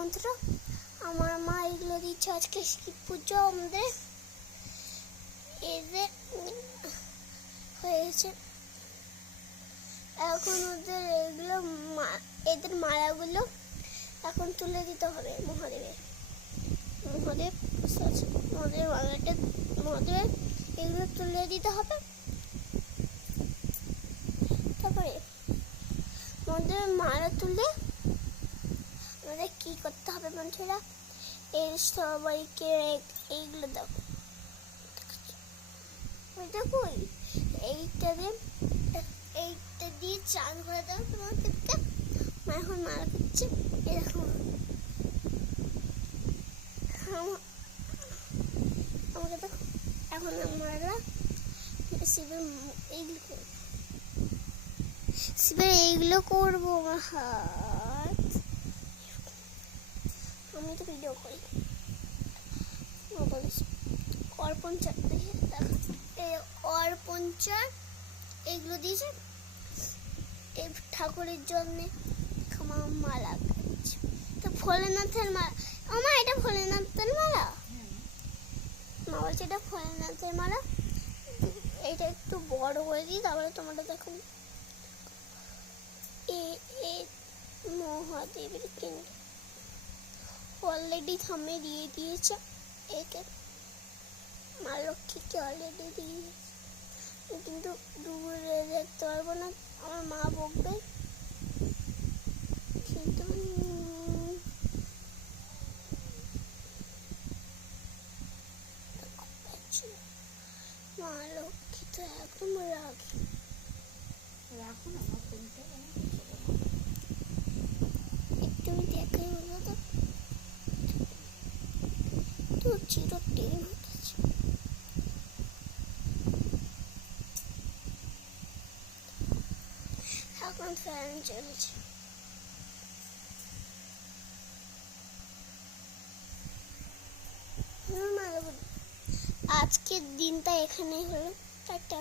বন্ধুরা, আমার মা এগুলো দিচ্ছে। আজকে শিব পুজো আমাদের এদের হয়েছে। এখন ওদের এগুলো এদের মালাগুলো এখন তুলে দিতে হবে মহাদেবের। মহাদেব মালাটা মহাদেবের এগুলো তুলে দিতে হবে। তারপরে মহাদেবের মালা তুলে আমাদের কি করতে হবে বন্ধুরা, এর সবাইকে এইগুলো দাও। দেখো এইটা দিয়ে চান করে দাও তোমাদেরকে। মা এখন মালা করছে, এরকম আমাকে দেখো। এখন আমরা শিবের এইগুলো করবো। আমার হাত, আমি তো ভিডিও করি। অর্পণ চার দেখো, এই অর্পণ চার এইগুলো দিয়েছে এই ঠাকুরের জন্য। আমার মালা খাচ্ছে তো ভোলেনাথের মালা। আমার এটা ভোলেনাথের মালা। মা বলছে এটা ভোলেনাথের মালা। এটা একটু বড় করে দিই, তারপরে তোমরা দেখো মহাদেবের কিন্তু অলরেডি থামে দিয়ে দিয়েছে। একে মা লক্ষ্মীকে অলরেডি দিয়ে দিয়েছে, কিন্তু দূরে দেখতে পারবো না, আমার মা বকবে। কিন্তু মা লক্ষ্মী তো একদম রাখি। রাখুন আমার ফোনটা একটু দেখাই বলো তো, তো চির টেন হতেছে। এখন ফ্যান চলছে। আজকের দিনটা এখানেই হলো। টাটা।